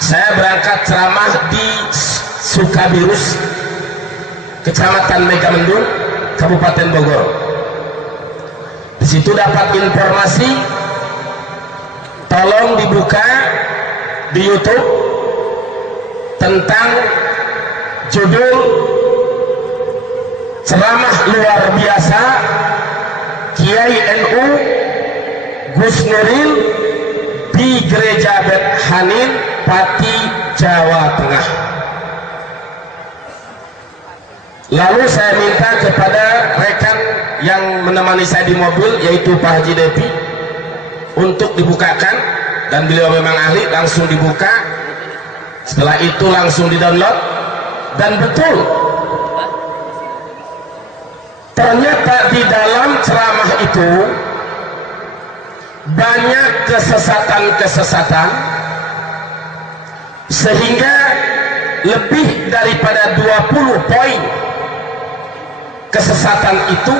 saya berangkat ceramah di Sukabirus, Kecamatan Megamendung, Kabupaten Bogor. Di situ dapat informasi, tolong dibuka di YouTube tentang judul ceramah luar biasa Kiai NU Gus Nuril di Gereja Bet Hanin, Pati, Jawa Tengah. Lalu saya minta kepada rekan yang menemani saya di mobil, yaitu Pak Haji Depi, untuk dibukakan, dan beliau memang ahli, langsung dibuka. Setelah itu langsung di-download, dan betul, ternyata di dalam ceramah itu banyak kesesatan-kesesatan, sehingga lebih daripada 20 poin kesesatan itu,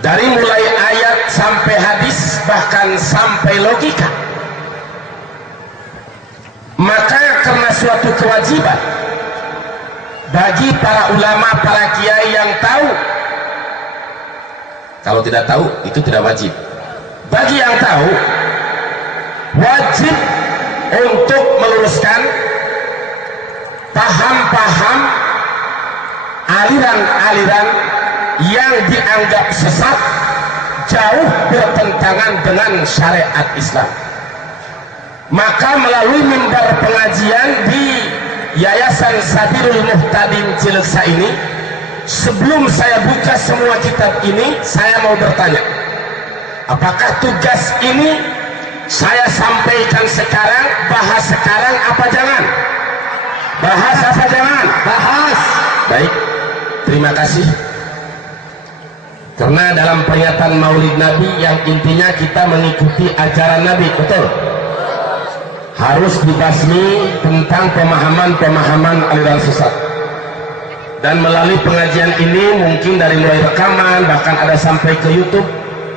dari mulai ayat sampai hadis, bahkan sampai logika. Maka karena suatu kewajiban bagi para ulama, para kiai yang tahu, kalau tidak tahu itu tidak wajib, bagi yang tahu wajib untuk meluruskan paham-paham aliran-aliran yang dianggap sesat, jauh bertentangan dengan syariat Islam. Maka melalui mimbar pengajian di Yayasan Sabilul Muhtadin Cileksa ini, sebelum saya buka semua kitab ini, saya mau bertanya, apakah tugas ini saya sampaikan sekarang, bahas sekarang, apa jangan? Bahas apa jangan? Bahas. Baik, terima kasih. Karena dalam peringatan Maulid Nabi yang intinya kita mengikuti ajaran Nabi, betul? Harus dibasmi tentang pemahaman-pemahaman aliran sesat. Dan melalui pengajian ini, mungkin dari mulai rekaman, bahkan ada sampai ke YouTube,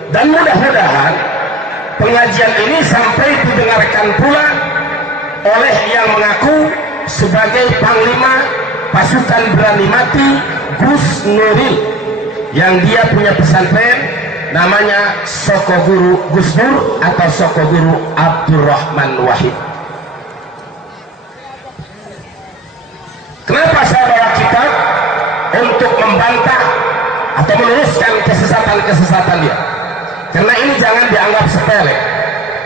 dan mudah-mudahan pengajian ini sampai didengarkan pula oleh yang mengaku sebagai Panglima Pasukan Berani Mati Gus Nuril, yang dia punya pesantren namanya Sokoguru Gus Nur atau Sokoguru Abdurrahman Wahid. Kenapa saya bawa kitab? Untuk membantah atau meluruskan kesesatan-kesesatan dia. Karena ini jangan dianggap sepele.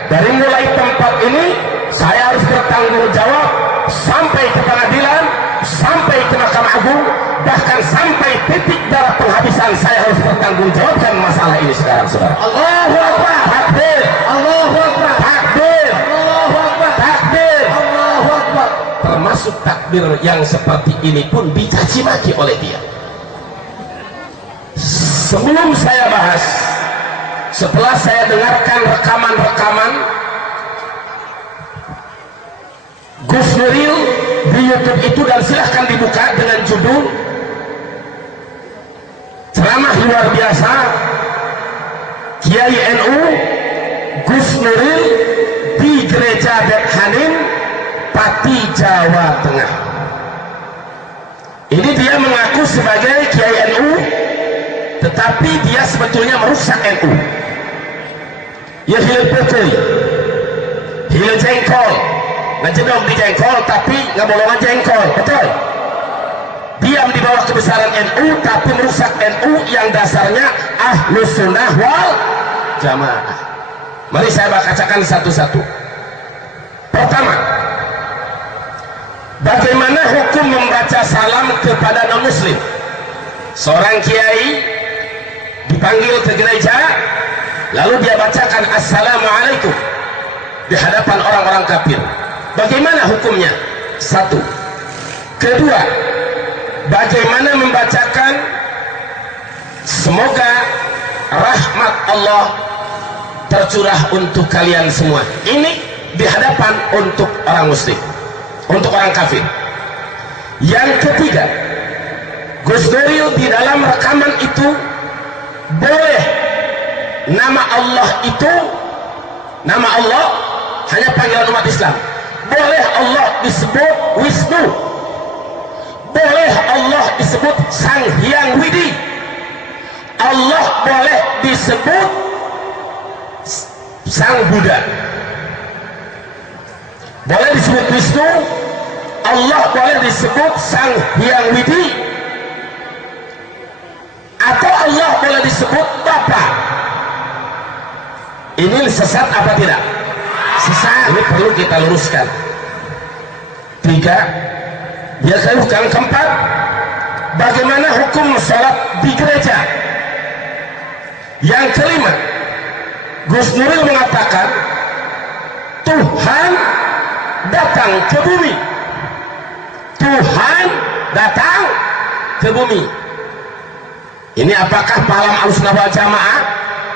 Dari mulai tempat ini saya harus bertanggung jawab sampai ke pengadilan, sampai ke Mahkamah Agung, bahkan sampai titik darah penghabisan saya harus bertanggung jawabkan masalah ini sekarang, saudara. Allahu Akbar. Takbir. Allahu Akbar. Takbir. Allahu Akbar. Takbir. Allahu Akbar. Termasuk takbir yang seperti ini pun dicaci maki oleh dia. Sebelum saya bahas, setelah saya dengarkan rekaman-rekaman Gus Nuril di YouTube itu, dan silahkan dibuka dengan judul ceramah luar biasa Kiai NU Gus Nuril di Gereja Bet Hanin, Pati, Jawa Tengah. Ini dia mengaku sebagai Kiai NU, tetapi dia sebetulnya merusak NU. Ya hilal putih, hilal jengkol, ngejedok di jengkol tapi nggak bolongan jengkol, betul? Diam di bawah kebesaran NU tapi merusak NU yang dasarnya Ahlus Sunnah wal Jamaah. Mari saya bacakan satu-satu. Pertama, bagaimana hukum membaca salam kepada non-muslim? Seorang kiai dipanggil ke gereja, lalu dia bacakan assalamualaikum di hadapan orang-orang kafir. Bagaimana hukumnya? Satu. Kedua, bagaimana membacakan semoga rahmat Allah tercurah untuk kalian semua? Ini di hadapan untuk orang muslim, untuk orang kafir. Yang ketiga, Gus Nuril di dalam rekaman itu boleh nama Allah itu, nama Allah hanya panggilan umat Islam, boleh Allah disebut Wisnu, boleh Allah disebut Sang Hyang Widi, Allah boleh disebut Sang Buddha, boleh disebut Wisnu, Allah boleh disebut Sang Hyang Widi, atau Allah boleh disebut Bapa. Ini sesat apa tidak? Sesat. Ini perlu kita luruskan. 3. Yang keempat, bagaimana hukum sholat di gereja? Yang kelima, Gus Nuril mengatakan Tuhan datang ke bumi. Tuhan datang ke bumi. Ini apakah paham Ahlussunnah wal Jamaah?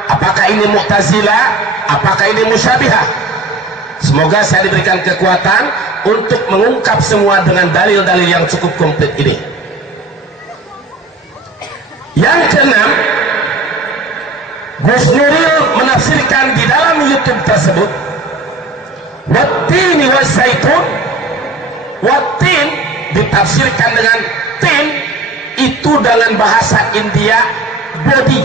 Apakah ini Mu'tazilah? Apakah ini Musyabihah? Semoga saya diberikan kekuatan untuk mengungkap semua dengan dalil-dalil yang cukup komplit ini. Yang keenam, Gus Nuril menafsirkan di dalam YouTube tersebut, wattini waszaitun, wattin ditafsirkan dengan tin, itu dengan bahasa India body.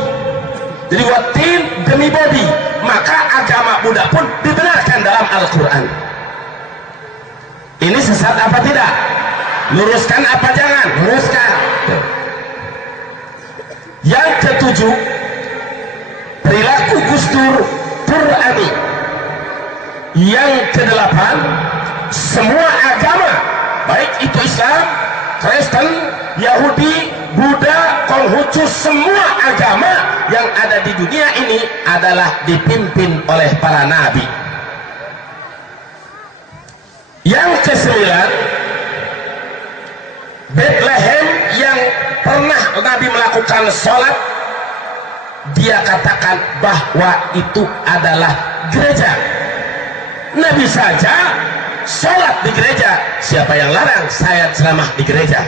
Jadi wattin demi body, maka agama Buddha pun dibenarkan dalam Al-Quran. Ini sesat apa tidak? Luruskan apa jangan? Luruskan. Yang ketujuh, perilaku Gus Dur Qur'ani. Yang kedelapan, semua agama, baik itu Islam, Kristen, Yahudi, Buddha, Konghucu, semua agama yang ada di dunia ini adalah dipimpin oleh para nabi. Yang kesembilan, Bethlehem yang pernah Nabi melakukan sholat, dia katakan bahwa itu adalah gereja. Nabi saja sholat di gereja, siapa yang larang saya ceramah di gereja?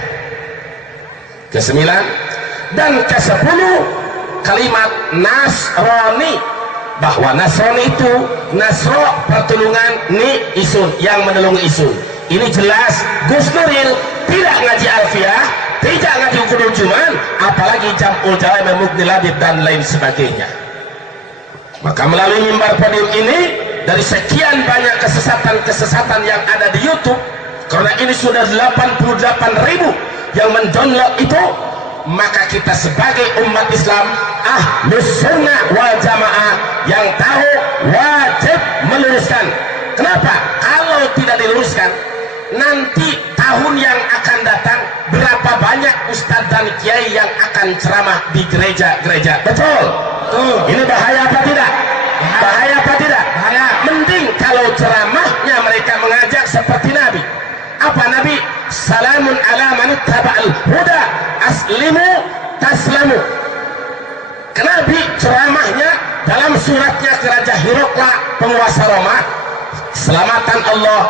Kesembilan dan kesepuluh, kalimat Nasrani, bahwa Nasrani itu Nasro pertolongan ni isun, yang menolong isun. Ini jelas Gus Nuril tidak ngaji alfiah, tidak ngaji ukulul juman, apalagi jam'ul jawami mugni labib dan lain sebagainya. Maka melalui mimbar podium ini, dari sekian banyak kesesatan-kesesatan yang ada di YouTube, karena ini sudah 88.000 yang mendownload itu, maka kita sebagai umat Islam Ahlus Sunnah wal Jamaah yang tahu wajib meluruskan. Kenapa? Kalau tidak diluruskan, nanti tahun yang akan datang berapa banyak ustadz dan kiai yang akan ceramah di gereja-gereja. Betul? Ini bahaya apa tidak? Bahaya apa tidak? Bahaya. Mending kalau ceramahnya mereka mengajak seperti Nabi. Apa Nabi? Salamun ala man ittaba'al huda aslimu taslamu. Nabi ceramahnya dalam suratnya ke Raja Hirokla, penguasa Roma, selamatan Allah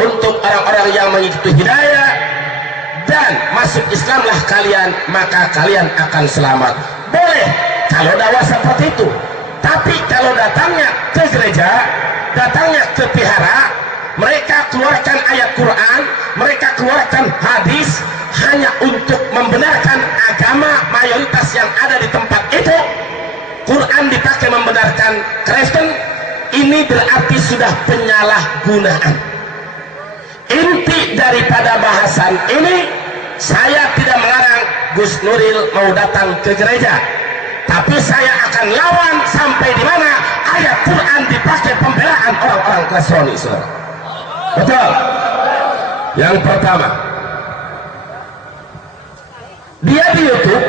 untuk orang-orang yang mengikuti hidayah dan masuk Islamlah kalian, maka kalian akan selamat. Boleh kalau dakwah seperti itu. Tapi kalau datangnya ke gereja, datangnya ke vihara, mereka keluarkan ayat Quran, mereka keluarkan hadis hanya untuk membenarkan agama mayoritas yang ada di tempat itu. Quran dipakai membenarkan Kristen, ini berarti sudah penyalahgunaan. Inti daripada bahasan ini, saya tidak melarang Gus Nuril mau datang ke gereja, tapi saya akan lawan sampai di mana ayat Quran dipakai pembelaan orang-orang Nasrani. Betul? Yang pertama, dia di YouTube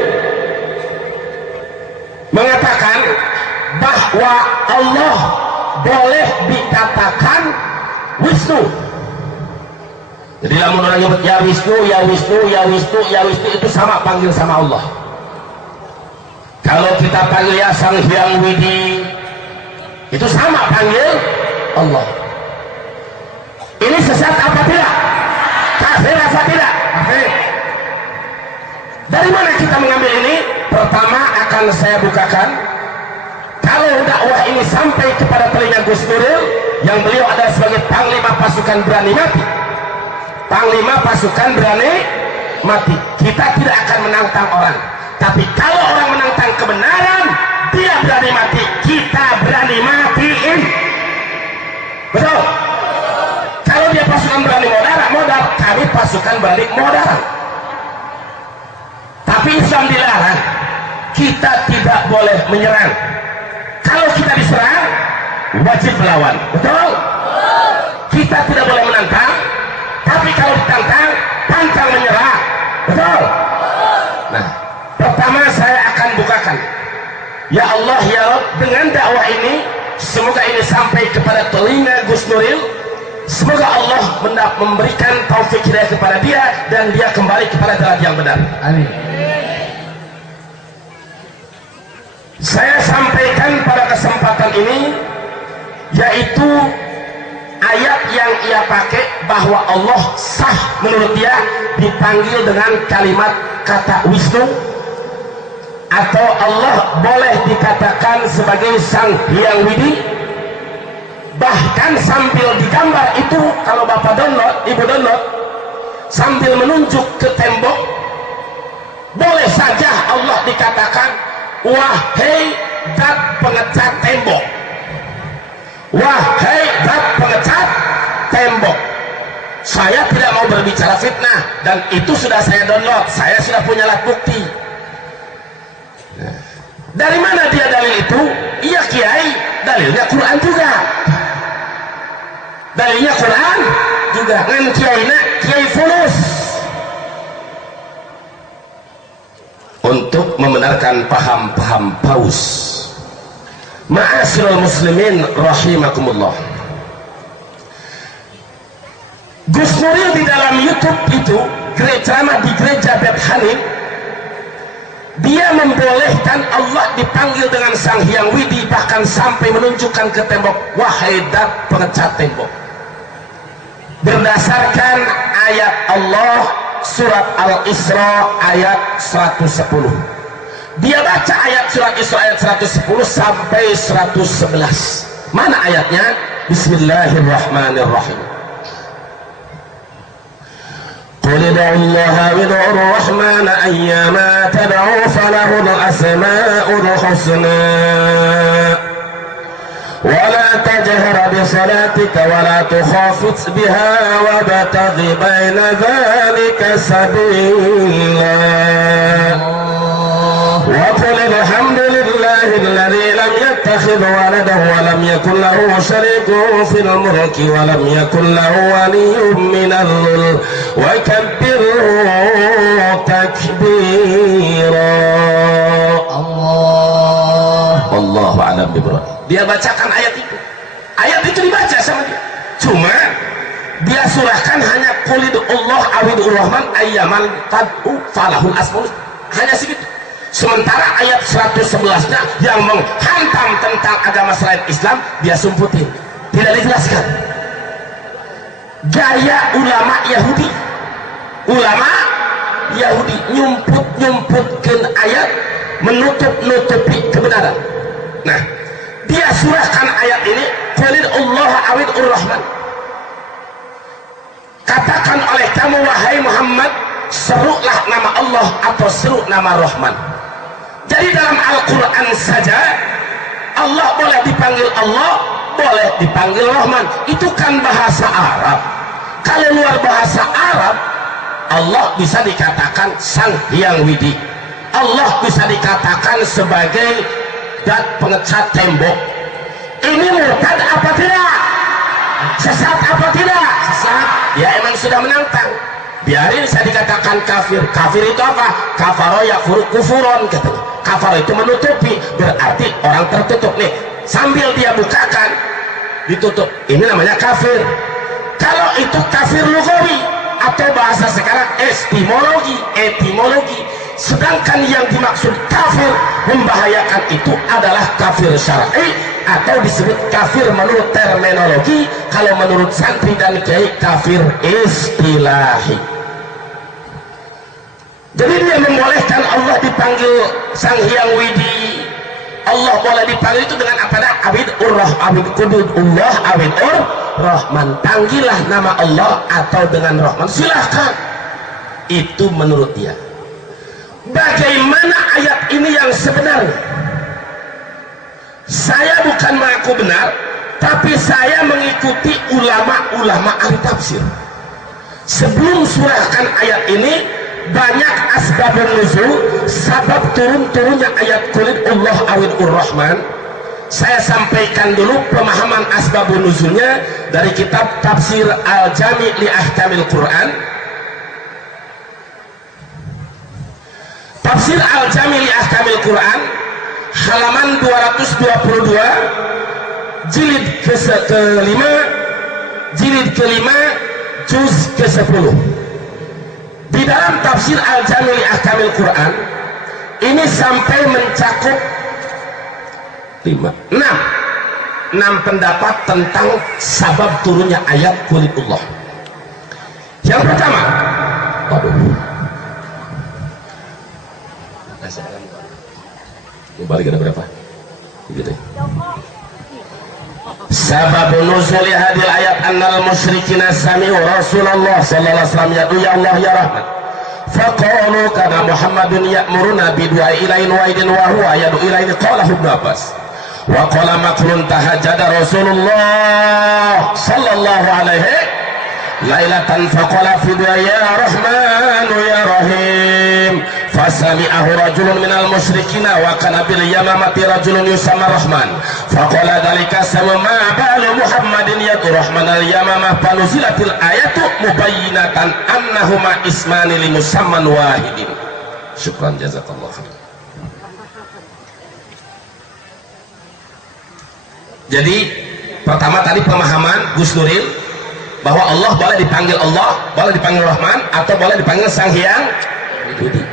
mengatakan bahwa Allah boleh dikatakan Wisnu. Jadi lamun orang nyebut ya Wisnu, ya Wisnu, ya Wisnu, ya Wisnu, itu sama panggil sama Allah. Kalau kita panggil ya Sang Hyang Widi, itu sama panggil Allah. Ini sesat apa tidak? Kafir apa tidak? Kafir. Dari mana kita mengambil ini? Pertama akan saya bukakan kalau dakwah ini sampai kepada telinga Gus Nuril yang beliau adalah sebagai panglima pasukan berani mati, panglima pasukan berani mati, kita tidak akan menantang orang. Tapi kalau orang menantang kebenaran, dia berani mati, kita berani matiin. Betul? Kalau dia pasukan berani modal, kami pasukan berani modal. Tapi Islam dilarang, kita tidak boleh menyerang. Kalau kita diserang, wajib melawan. Betul? Kita tidak boleh menantang, tapi kalau ditantang, pantang menyerah. Betul? Nah, pertama saya akan bukakan, ya Allah ya Rabb, dengan dakwah ini semoga ini sampai kepada telinga Gus Nuril, semoga Allah memberikan taufik hidayah kepada dia dan dia kembali kepada jalan yang benar. Amin. Saya sampaikan pada kesempatan ini yaitu ayat yang ia pakai bahwa Allah sah menurut dia dipanggil dengan kalimat kata Wisnu, atau Allah boleh dikatakan sebagai Sang Hyang Widi. Bahkan sambil digambar itu, kalau Bapak download, Ibu download, sambil menunjuk ke tembok, boleh saja Allah dikatakan wahai zat pengecat tembok, wahai zat pengecat tembok. Saya tidak mau berbicara fitnah, dan itu sudah saya download, saya sudah punya alat bukti. Dari mana dia dalil itu? Iya Kiai, dalilnya Quran juga, dalilnya Quran juga. Ngan Kiai Fulus untuk membenarkan paham-paham paus. Ma'asyiral muslimin rahimakumullah, Gus Nuril di dalam YouTube itu ceramah di gereja Bet Hanim, dia membolehkan Allah dipanggil dengan Sang Hyang Widi, bahkan sampai menunjukkan ke tembok wahai zat pengecat tembok, berdasarkan ayat Allah surat Al-Isra ayat 110. Dia baca ayat surat Isra ayat 110 sampai 111. Mana ayatnya? Bismillahirrahmanirrahim. Qul ud'u Allaha wa ud'u ar-Rahman ayyama tad'u falahu al-asma'ul husna ولا تجهر بصلاتك ولا تخافت بها وابتغ بين ذلك سبيلا وقل الحمد لله الذي لم يتخذ ولدا ولم يكن له شريك في الملك ولم يكن له ولي من الذل وكبره تكبيرا. Wallahu a'lam bishawab. Dia bacakan ayat itu dibaca sama dia, cuma dia surahkan hanya qulidullah awidul rahman ayyaman tad'u falahul asmaul, hanya segitu. Sementara ayat 111 nya yang menghantam tentang agama selain Islam dia sumputin, tidak dijelaskan. Gaya ulama Yahudi nyumputkan ayat, menutupi kebenaran. Nah, dia surahkan ayat ini qulidullah awidul rahman, katakan oleh kamu wahai Muhammad, serulah nama Allah atau seru nama Rahman. Jadi dalam Al-Quran saja Allah boleh dipanggil Allah, boleh dipanggil Rahman. Itu kan bahasa Arab. Kalau luar bahasa Arab, Allah bisa dikatakan Sang Hyang Widi, Allah bisa dikatakan sebagai zat pengecat tembok. Ini murtad apa tidak? Sesat apa tidak? Sesat. Dia emang sudah menantang. Biarin saya dikatakan kafir. Kafir itu apa? Kafaro yakfuru kufuron, katanya. Kafaro itu menutupi, berarti orang tertutup. Nih, sambil dia bukakan, ditutup. Ini namanya kafir. Kalau itu kafir lugawi, atau bahasa sekarang etimologi. Sedangkan yang dimaksud kafir membahayakan itu adalah kafir syar'i, atau disebut kafir menurut terminologi. Kalau menurut santri dan kiai, kafir istilahi. Jadi dia membolehkan Allah dipanggil Sang Hyang Widi, Allah boleh dipanggil itu dengan apa? Awid urrah, awid kududullah, awid rahman. Panggillah nama Allah atau dengan rahman, silahkan. Itu menurut dia. Bagaimana ayat ini yang sebenarnya? Saya bukan mengaku benar, tapi saya mengikuti ulama-ulama ahli tafsir. Sebelum surahkan ayat ini, banyak asbabun nuzul, sabab turun-turunnya ayat kulit Allah awid rahman. Saya sampaikan dulu pemahaman asbabun nuzulnya dari kitab Tafsir Al-Jami' li Ahkamil Quran. Tafsir Al-Jami' li Ahkamil Quran halaman 222, jilid ke-5, jilid ke-5, juz ke-10. Di dalam Tafsir Al-Jami' li Ahkamil Quran ini sampai mencakup 6 pendapat tentang sabab turunnya ayat kulitullah. Yang pertama, balik ada berapa? Gitu. Sabab nuzul hadil ayat annal musyrikina sami'u Rasulullah sallallahu alaihi wasallam yaqulu ya Allah ya Rahman. Faqalu kana Muhammadun ya'muruna bi du'a ilahin wahidin wa huwa yad'u ilaihi qala Ibnu Abbas. Wa qala makrun tahajjada Rasulullah sallallahu alaihi lailatan faqala fi du'a ya Rahman ya Rahim. Fasami'ahu rajulun minal musyrikina wa kana bil yamamati rajulun yusamma Rahman faqala dhalika sama ma balu Muhammadin yad'u Rahman al yamamah fanuzilatil ayatu mubayyinatan annahuma ismani li musamman wahidin. Syukran jazakallahu khair. Jadi pertama tadi pemahaman Gus Nuril bahwa Allah boleh dipanggil Allah, boleh dipanggil Rahman, atau boleh dipanggil Sang Hyang Widi.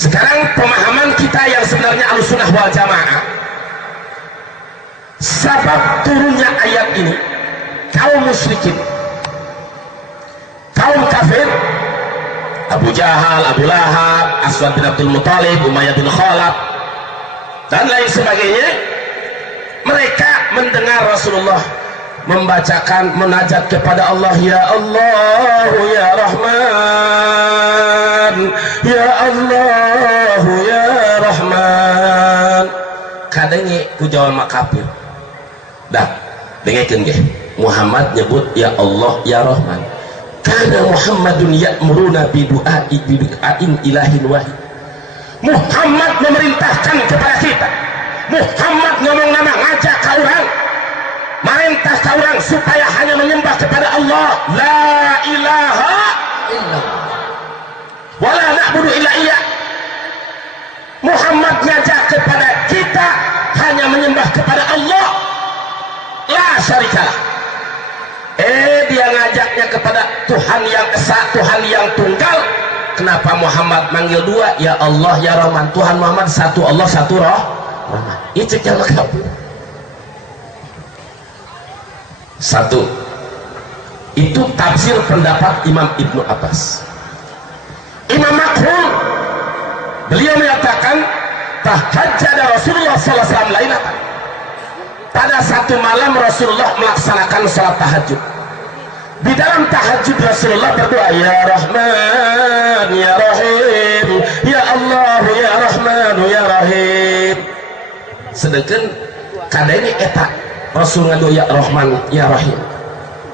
Sekarang pemahaman kita yang sebenarnya Ahlussunnah wal Jamaah, sabab turunnya ayat ini, kaum musyrikin, kaum kafir, Abu Jahal, Abu Lahab, Aswad bin Abdul Muttalib, Umayyah bin Khalaf, dan lain sebagainya, mereka mendengar Rasulullah membacakan munajat kepada Allah, ya Allah ya Rahman, ya Allah ya Rahman. Kadangnya ku jawab mak kafir dah dengekeun ge Muhammad nyebut ya Allah ya Rahman, karena Muhammadun ya'muruna bi du'ain ilahin wahid. Muhammad memerintahkan kepada kita, Muhammad ngomong nama ngajak ka urang, merintah ka urang supaya hanya menyembah kepada Allah, la ilaha illallah wala na'budu illa iya. Muhammad ngajak kepada kita hanya menyembah kepada Allah, la syarikalah. Dia ngajaknya kepada Tuhan yang esa, Tuhan yang tunggal. Kenapa Muhammad manggil dua, ya Allah ya Rahman? Tuhan Muhammad satu, Allah satu, Rahman. Itu yang lengkap. Satu, itu tafsir pendapat Imam Ibnu Abbas. Imam Makhul, beliau menyatakan tahajjada Rasulullah sallallahu alaihi wasallam lailatan. Pada satu malam Rasulullah melaksanakan salat tahajud. Di dalam tahajud Rasulullah berdoa, ya Rahman ya Rahim, ya Allah ya Rahman ya Rahim. Sedangkan kadangnya eta Rasul ngadu ya Rahman ya Rahim,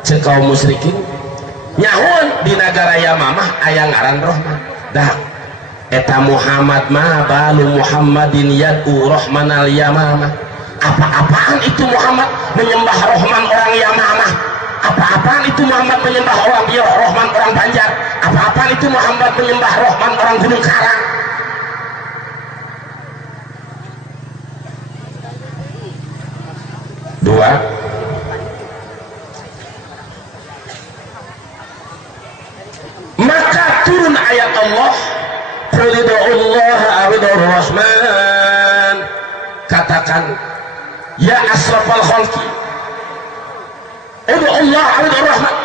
cek kaum musyrikin nyahun di negara Yamamah aya ngaran Rahman. Dah eta Muhammad ma balu Muhammadin yad'u Rahman al Yamamah. Apa-apaan itu Muhammad menyembah Rahman orang Yamamah? Apa-apaan itu Muhammad menyembah orang Rahman orang Banjar? Apa-apaan itu Muhammad menyembah Rahman orang Gunung Karang? Dua, maka turun ayat Allah, qul ud'ullaha awid'ur Rahman. Katakan, ya asrafal khalqi, ud'ullah awid'ur Rahman.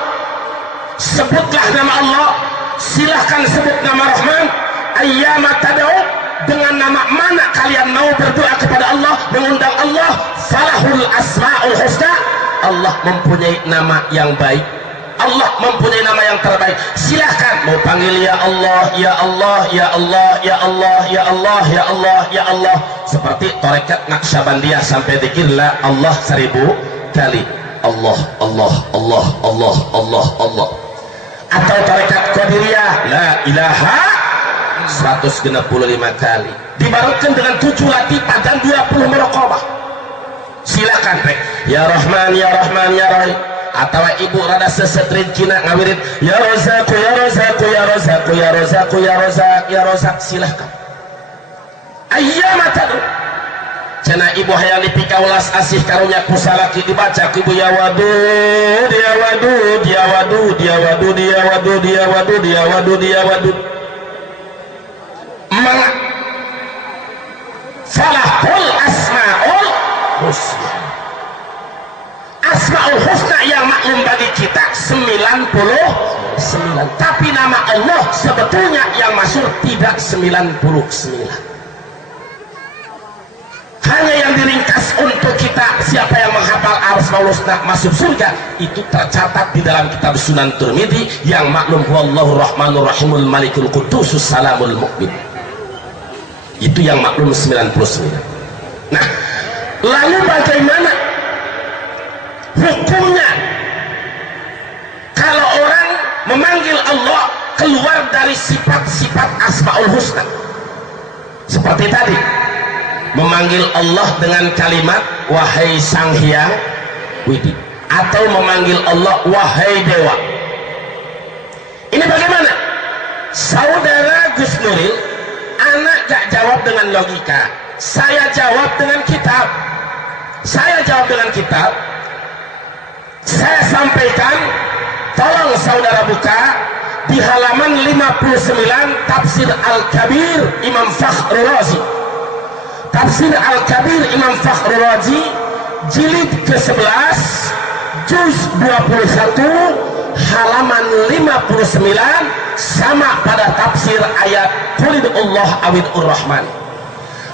Sebutlah nama Allah, silahkan sebut nama Rahman. Ayyama tad'u, dengan nama mana kalian mau berdoa kepada Allah, mengundang Allah? Falahul asmaul husna. Allah mempunyai nama yang baik, Allah mempunyai nama yang terbaik. Silahkan mau panggil ya Allah, ya Allah, ya Allah, ya Allah, ya Allah, ya Allah, ya Allah, seperti tarekat Naqsyabandiyah sampai zikir la Allah 1000 kali. Allah, Allah, Allah, Allah, Allah, Allah. Atau tarekat Qadiriyah la ilaha 165 kali, dibarengkan dengan 7 latifah dan 20 muraqabah. Silakan rek ya Rahman, ya Rahman, ya Rahim. Atau ibu rada sesetrin Cina ngawirin ya Rozak, ya Rozak, ya Rozak, ya Rozak, ya Rozak, ya Rozak. Silahkan ayyamatan cina ibu hayang dipikaulas asih karunya kusalaki dibaca ibu ya wadud, ya wadud, ya wadud, ya wadud, ya wadud, ya wadud, ya wadud, ya wadud. Falahul asmaul husna. Asmaul husna yang maklum bagi kita 99, tapi nama Allah sebetulnya yang masyhur tidak 99. Hanya yang diringkas untuk kita, siapa yang menghafal Asmaul husna masuk surga, itu tercatat di dalam kitab Sunan Tirmidzi yang maklum huwallahu rahmanur rahimul malikul qudusus salamul mu'min. Itu yang maklum 99. Nah, lalu bagaimana hukumnya kalau orang memanggil Allah keluar dari sifat-sifat Asmaul husna? Seperti tadi, memanggil Allah dengan kalimat wahai Sang Hyang Widi, atau memanggil Allah wahai Dewa. Ini bagaimana? Saudara Gus Nuril, anak gak jawab dengan logika, saya jawab dengan kitab. Saya jawab dengan kitab. Saya sampaikan, tolong saudara buka di halaman 59 Tafsir Al-Kabir Imam Fakhrul Razi. Tafsir Al-Kabir Imam Fakhrul Razi jilid ke-11 juz 21 halaman 59, sama pada tafsir ayat Qulidullah awid'ur rahman.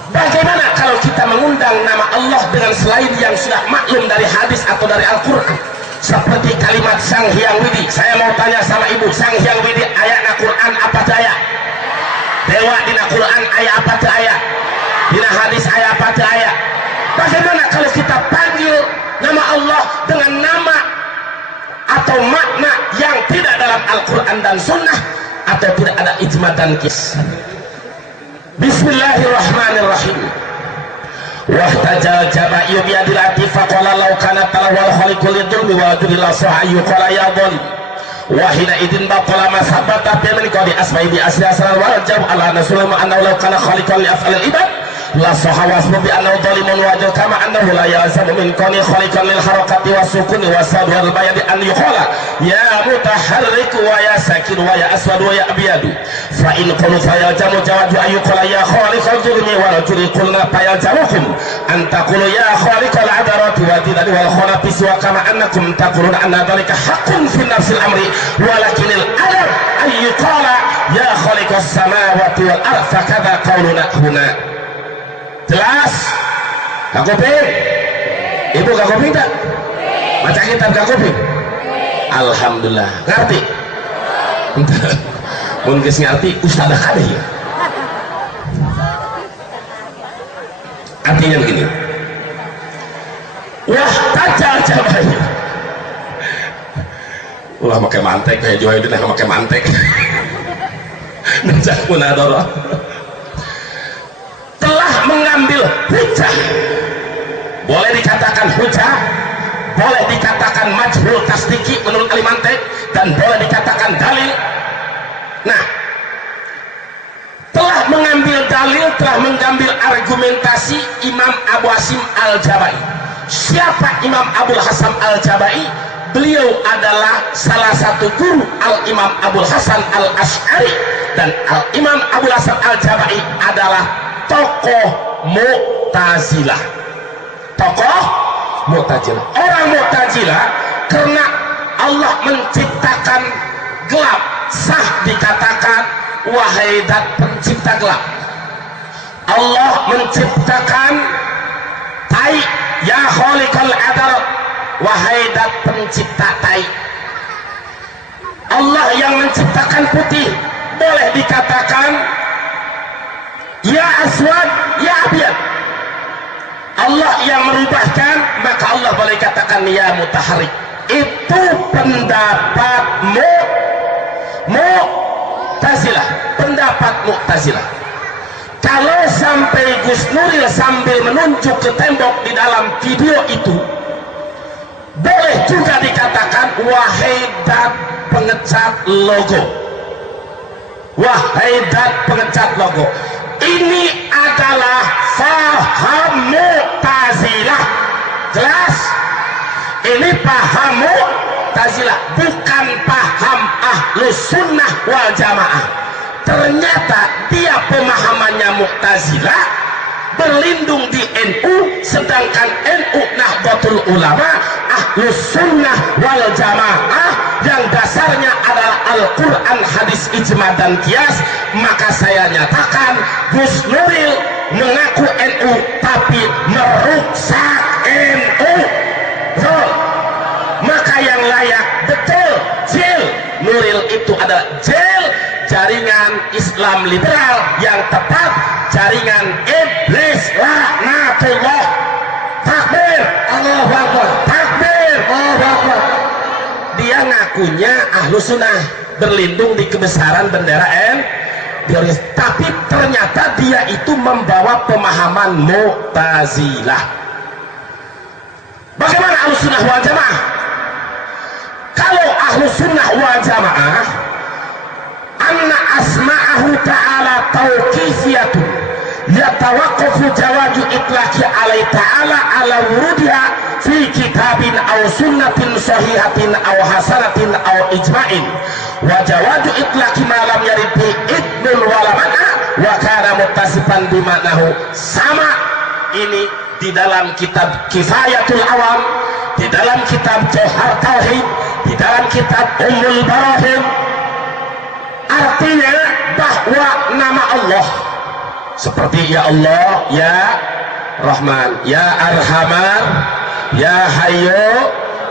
Bagaimana kalau kita mengundang nama Allah dengan selain yang sudah maklum dari hadis atau dari Al-Quran, seperti kalimat Sang Hyang Widi? Saya mau tanya sama ibu, Sang Hyang Widi ayat Al-Quran apa daya? Dewa dina Quran ayat apa daya? Dina hadis ayat apa daya? Bagaimana kalau kita panggil nama Allah dengan nama atau makna yang tidak dalam Al-Quran dan Sunnah, atau tidak ada ijma dan qiyas? Bismillahirrahmanirrahim. Wahtajal jaba'iyyu biyadil atifa qala law kana talawal khaliqul lidulmi wa adulillah sahayyu qala ya dhalim wa hina idin batala ma sabata fi min qadi asma'i bi asli asrar wa jam ala nasulama annahu law kana khaliqan li af'alil ibad la sahawas bi annahu dhalimun wa jal kama annahu la yazamu min qani khaliqan lil harakati wa sukuni wa sad wal bayadi an yuqala ya mutaharrik wa ya sakin wa ya aswad wa ya abyadu fa in qulu fa ya jamu jawadu ayyuqala ya khaliqal dhulmi wa rajuli qulna fa ya jamukum an taqulu ya khaliqal adarati wa tidani wal khalaqis wa kama annakum taquluna anna dhalika haqqun fi nafsil amri walakinil adab ayyuqala ya khaliqas samawati wal ardh fa kadza qauluna huna. Jelas? Gak kuping? Ibu gak kuping tak? Baca kitab gak kuping? Alhamdulillah. Ngerti? Mungkin ngerti ustadzah kali ya. Artinya begini, wah tajal jabahnya. Ulah pakai mantek kayak Juhaidin yang pakai mantek. Najak munadharah. Telah mengambil hujah, boleh dikatakan hujah, boleh dikatakan majhul tasdiki menurut Alimantek, dan boleh dikatakan dalil. Nah, telah mengambil dalil, telah mengambil argumentasi Imam Abu Hasim Al-Jabai. Siapa Imam Abu Hasan Al-Jabai? Beliau adalah salah satu guru Al-Imam Abu Hasan Al-Asy'ari, dan Al-Imam Abu Hasan Al-Jabai adalah tokoh Mu'tazilah. Tokoh Mu'tazilah. Orang Mu'tazilah karena Allah menciptakan gelap, sah dikatakan wahai dat pencipta gelap. Allah menciptakan tai, ya khaliqal adal, wahai dat pencipta tai. Allah yang menciptakan putih, boleh dikatakan ya aswad, ya abyad. Allah yang merubahkan, maka Allah boleh katakan ya mutaharrik. Itu pendapat Mu'tazilah, pendapat Mu'tazilah. Kalau sampai Gus Nuril sambil menunjuk ke tembok di dalam video itu, boleh juga dikatakan wahai dat pengecat logo, wahai dat pengecat logo. Ini adalah faham Mu'tazilah. Jelas? Ini paham Mu'tazilah, bukan paham Ahlus Sunnah wal Jamaah. Ternyata dia pemahamannya Mu'tazilah, berlindung di NU, sedangkan NU Nahdlatul Ulama Ahlus Sunnah wal Jamaah yang dasarnya adalah Al-Quran, hadis, ijma dan kias. Maka saya nyatakan Gus Nuril mengaku NU tapi merusak NU. Betul? Maka yang layak betul jil Nuril itu adalah jil jaringan Islam liberal, yang tepat jaringan iblis laknatullah. Takbir, Allahu Akbar. Takbir, Allahu Akbar. Dia ngakunya Ahlus Sunnah, berlindung di kebesaran bendera teroris, tapi ternyata dia itu membawa pemahaman Mu'tazilah. Bagaimana Ahlus Sunnah wal Jamaah? Kalau Ahlus Sunnah wal Jamaah, anna asma'ahu ta'ala tauqifiyatun yatawaqqafu jawaju itlaqi alai ta'ala ala wurudiha fi kitabin aw sunnatin sahihatin aw hasanatin aw ijma'in, wa jawaju itlaqi ma lam yarid bi idnul walamana wa kana muttasifan bimanahu sama. Ini di dalam kitab Kifayatul Awam, di dalam kitab Johar Tauhid, di dalam kitab Ummul Barahim. Artinya bahwa nama Allah seperti ya Allah, ya Rahman, ya Arhamar, ya Hayyu,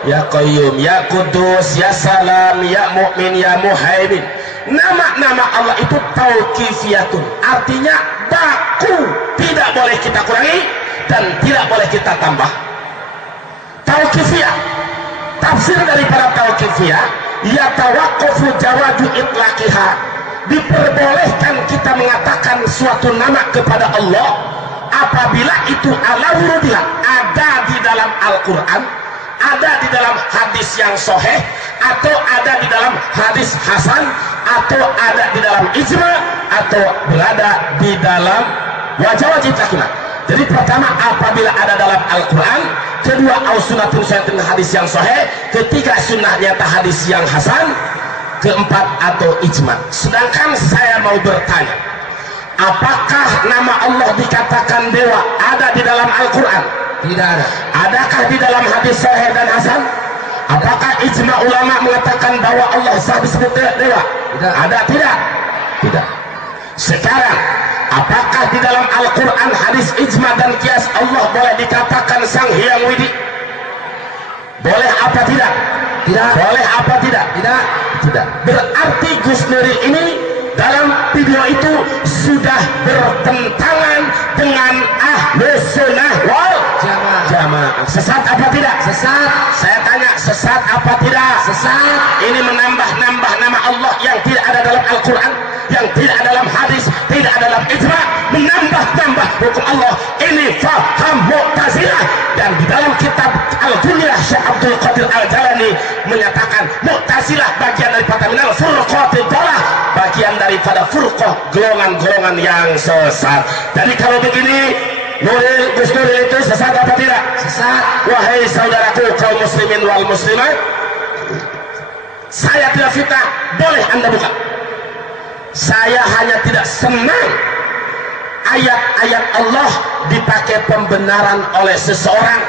ya Qayyum, ya Kudus, ya Salam, ya Mu'min, ya Muhaimin. Nama-nama Allah itu tauqifiyatun, artinya baku, tidak boleh kita kurangi dan tidak boleh kita tambah. Tauqifiyah, tafsir daripada tauqifiyah, yatawaqqafu jawaju itlaqiha, diperbolehkan kita mengatakan suatu nama kepada Allah apabila itu ala wurudiha, ada di dalam Al-Quran, ada di dalam hadis yang sahih, atau ada di dalam hadis hasan, atau ada di dalam ijma, atau berada di dalam wajib takuna. Jadi pertama apabila ada dalam Al-Quran, kedua au-sunnatun sahihatin, hadis yang sahih, ketiga sunnahnya hadis yang hasan, keempat atau ijma. Sedangkan saya mau bertanya, apakah nama Allah dikatakan dewa ada di dalam Al-Quran? Tidak ada. Adakah di dalam hadis sahih dan hasan? Apakah ijma ulama mengatakan bahwa Allah sah disebut dewa? Tidak. Ada? Tidak. Tidak. Sekarang apakah di dalam Al-Quran, hadis, ijma dan kias Allah boleh dikatakan Sang Hyang Widi? Boleh apa tidak? Tidak. Boleh apa tidak? Tidak. Tidak. Berarti Gus Nuril ini dalam video itu sudah bertentangan dengan Ahlus Sunnah wal Jamaah. Sesat apa tidak? Sesat. Saya tanya, sesat apa tidak? Sesat. Ini menambah-nambah nama Allah yang tidak ada dalam Al-Quran, yang tidak ada dalam hadis, tidak ada dalam ijma, menambah-nambah hukum Allah. Ini faham Mu'tazilah. Dan di dalam kitab Al-Kunyah, Syekh Abdul Qadir Al-Jalani menyatakan Mu'tazilah bagian daripada minal furqatil dhalah, bagian daripada furqah, golongan-golongan yang sesat. Jadi kalau begini, Nuril, Gus Nuril itu sesat apa tidak? Sesat. Wahai saudaraku kaum muslimin wal muslimat, saya tidak fitnah, boleh Anda buka. Saya hanya tidak senang ayat-ayat Allah dipakai pembenaran oleh seseorang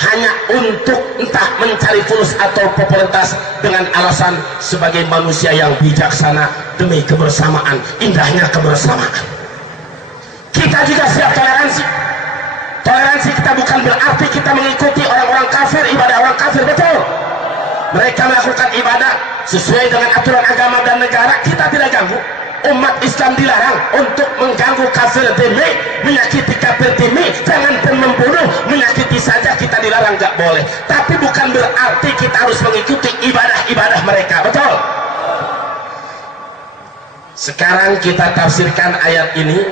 hanya untuk entah mencari fulus atau popularitas dengan alasan sebagai manusia yang bijaksana demi kebersamaan, indahnya kebersamaan. Kita juga siap toleransi. Toleransi kita bukan berarti kita mengikuti orang-orang kafir, ibadah orang kafir, betul. Mereka melakukan ibadah sesuai dengan aturan agama dan negara, kita tidak ganggu. Umat Islam dilarang untuk mengganggu kafir demi, menyakiti kafir demi, jangan pun membunuh, menyakiti saja kita dilarang, nggak boleh. Tapi bukan berarti kita harus mengikuti ibadah-ibadah mereka, betul. Sekarang kita tafsirkan ayat ini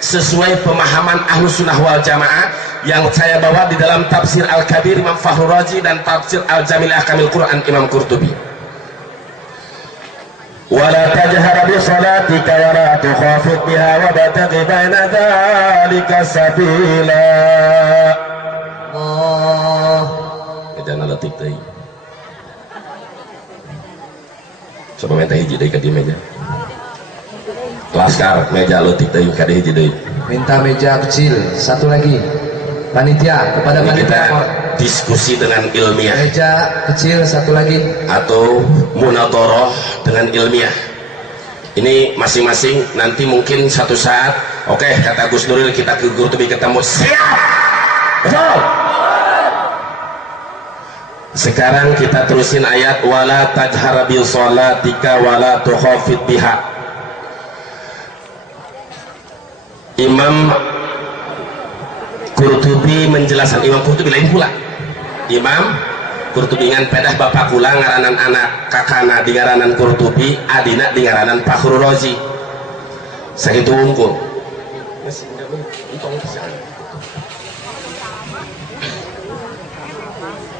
sesuai pemahaman Ahlus Sunnah wal Jamaah yang saya bawa di dalam tafsir Al-Kabir Imam Fakhrul Razi dan tafsir Al-Jamil Ahkamil Quran Imam Qurtubi. Wala tajhar bi salatika wa la tukhafit biha wa bataghi baina dzalika sabila. Jangan letik deui. Coba minta hiji deui ka di meja. Laskar meja letik deui ka di hiji deui. Minta meja kecil satu lagi. Panitia kepada panitia kita diskusi dengan ilmiah, meja kecil satu lagi, atau munadharah dengan ilmiah. Ini masing-masing nanti mungkin satu saat, oke, kata Gus Nuril kita ke Qurtubi ketemu, siap, betul. Sekarang kita terusin ayat wala tajhar bil shalatika wala tukhafit biha. Imam Qurtubi menjelaskan, Imam Qurtubi lain pula. Imam Qurtubi ngan pedah bapak kula ngaranan anak kakana di ngaranan Qurtubi, adina di ngaranan Fakhrul Razi. Sakitu wungkul.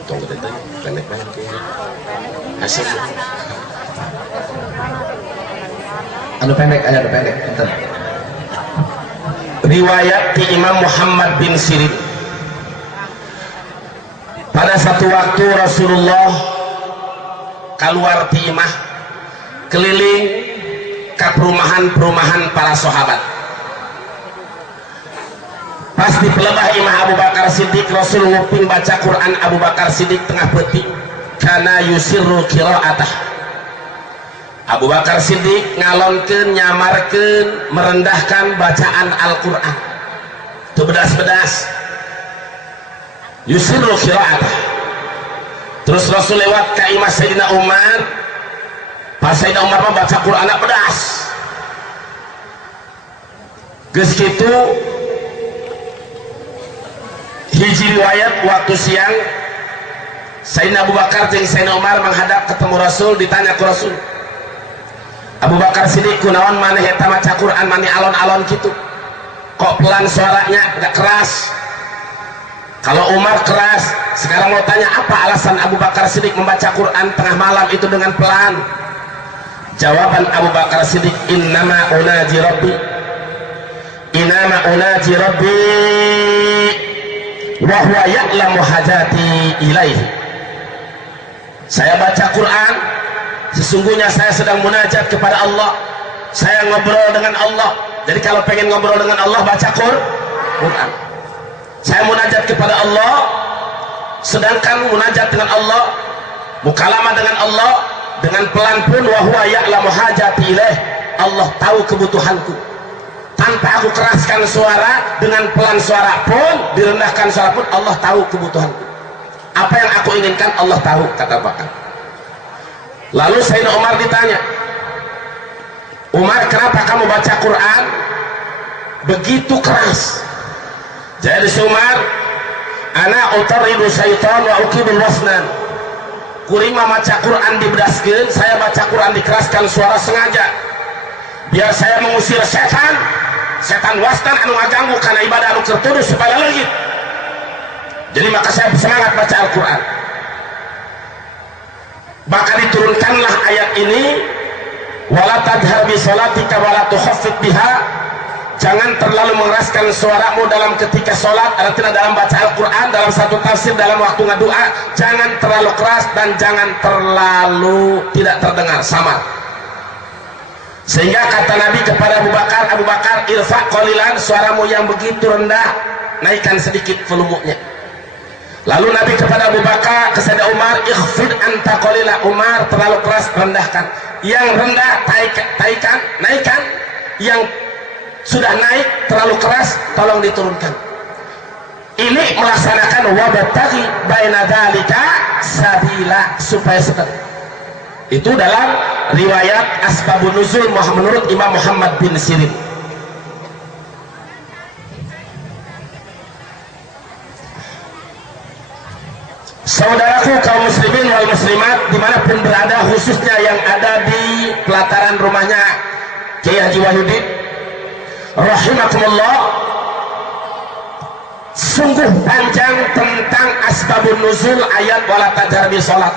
Tunggu deui, pendek banget. Asik. anu pendek, anu pendek, bentar. Riwayat di Imam Muhammad bin Sirin, pada satu waktu Rasulullah keluar di imah keliling ke perumahan-perumahan para sahabat. Pas di pelebah imah Abu Bakar Siddiq, Rasul nguping baca Quran. Abu Bakar Siddiq tengah petik kana yusirru qiraatah. Abu Bakar Siddiq ngalonkeun, nyamarkeun, merendahkan bacaan Al-Quran. Itu bedas-bedas. Yusirru qiraatah. Terus Rasul lewat ke imah Sayyidina Umar. Pas Sayyidina Umar membaca Quran pedas. Geus kitu hiji riwayat waktu siang Sayyidina Abu Bakar jeung Sayyidina Umar menghadap ketemu Rasul, ditanya ke Rasul, Abu Bakar Siddiq kunaon maneh eta maca Quran maneh alon-alon gitu, kok pelan suaranya, gak keras. Kalau Umar keras. Sekarang mau tanya, apa alasan Abu Bakar Siddiq membaca Quran tengah malam itu dengan pelan? Jawaban Abu Bakar Siddiq, innama unaji rabbi, innama unaji rabbi wa huwa ya'lamu hajati ilaihi. Saya baca Quran, sesungguhnya saya sedang munajat kepada Allah, saya ngobrol dengan Allah. Jadi kalau pengen ngobrol dengan Allah, baca Quran. Saya munajat kepada Allah, sedangkan munajat dengan Allah, mukalamah dengan Allah dengan pelan pun, wa huwa ya'lamu hajati ilaih, Allah tahu kebutuhanku. Tanpa aku keraskan suara, dengan pelan suara pun, direndahkan suara pun, Allah tahu kebutuhanku. Apa yang aku inginkan Allah tahu, kata Bakar. Lalu Sayyidina Umar ditanya, Umar, kenapa kamu baca Quran begitu keras? Jadi Umar, ana utaridu syaitan wa ukibul wasnan. Kuring maca Quran dibedaskeun, saya baca Quran dikeraskan suara sengaja biar saya mengusir setan, setan wasnan anu ngaganggu karena ibadah anu tertuduh supaya leungit. Jadi maka saya semangat baca Al-Quran. Maka diturunkanlah ayat ini, wala tajhar bi sholatika wala tukhaffit biha. Jangan terlalu mengeraskan suaramu dalam ketika sholat, artinya dalam baca Al-Quran, dalam satu tafsir, dalam waktu ngedoa. Jangan terlalu keras dan jangan terlalu tidak terdengar, samar. Sehingga kata Nabi kepada Abu Bakar, Abu Bakar, irfa qalilan, suaramu yang begitu rendah, naikkan sedikit volumenya. Lalu Nabi kepada Abu Bakar, kepada Umar, ikhfid anta qalila, Umar terlalu keras, rendahkan. Yang rendah naikkan, yang sudah naik terlalu keras, tolong diturunkan. Ini melaksanakan wabtaghi baina dzalika sabila, supaya seperti itu dalam riwayat asbabun nuzul menurut Imam Muhammad bin Sirin. Saudaraku kaum muslimin wal muslimat dimanapun berada, khususnya yang ada di pelataran rumahnya Kiai Haji Wahyudin rahimakumullah, sungguh panjang tentang asbabun nuzul ayat wala tajar bi sholat.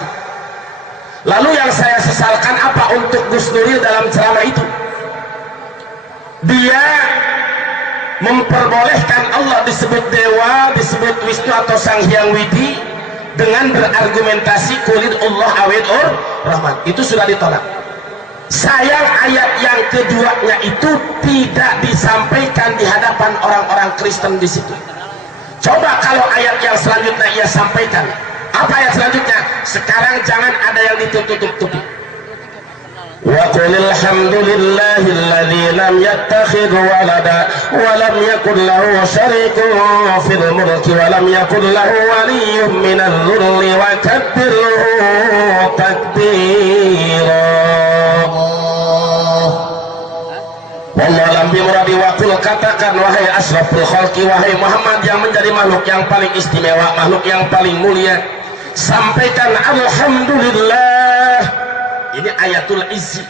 Lalu yang saya sesalkan apa untuk Gus Nuril dalam ceramah itu? Dia memperbolehkan Allah disebut dewa, disebut Wisnu atau Sang Hyang Widi dengan berargumentasi kulit Allah awid rahman. Itu sudah ditolak. Sayang ayat yang keduanya itu tidak disampaikan di hadapan orang-orang Kristen di situ. Coba kalau ayat yang selanjutnya ia sampaikan. Apa ayat selanjutnya? Sekarang jangan ada yang ditutup-tutupi. Wa qulil hamdulillahilladzi lam yattakhidh walada wa lam yakul lahu syarikun fil mulki wa lam yakul lahu waliyyun minadh dhulli wa kabbirhu takbira. Wallahu alam bimuradi. Wa qul, katakan wahai asraful khalqi, wahai Muhammad yang menjadi makhluk yang paling istimewa, makhluk yang paling mulia, sampaikan alhamdulillah. Ini ayatul izzi,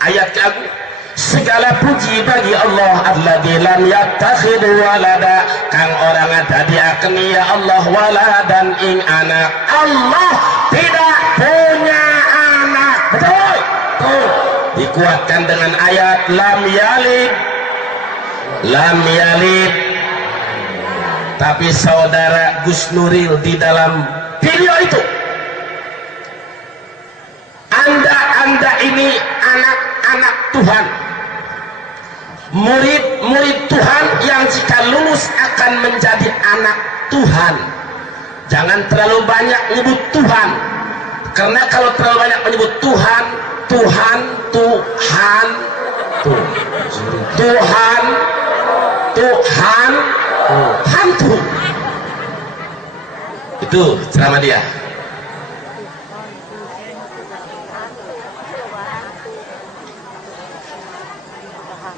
ayat keagungan. Segala puji bagi Allah alladzi lam yattakhidh walada, kang orang ada diaken ya Allah waladan ing anak. Allah tidak punya anak. Betul? Tuh, dikuatkan dengan ayat lam yalid, lam yalid. Tapi saudara Gus Nuril di dalam video itu, Anda ini anak-anak Tuhan, murid-murid Tuhan yang jika lulus akan menjadi anak Tuhan. Jangan terlalu banyak menyebut Tuhan, karena kalau terlalu banyak menyebut Tuhan, Tuhan, Tuhan, Tuhan, Tuhan, hantu. Itu ceramah dia.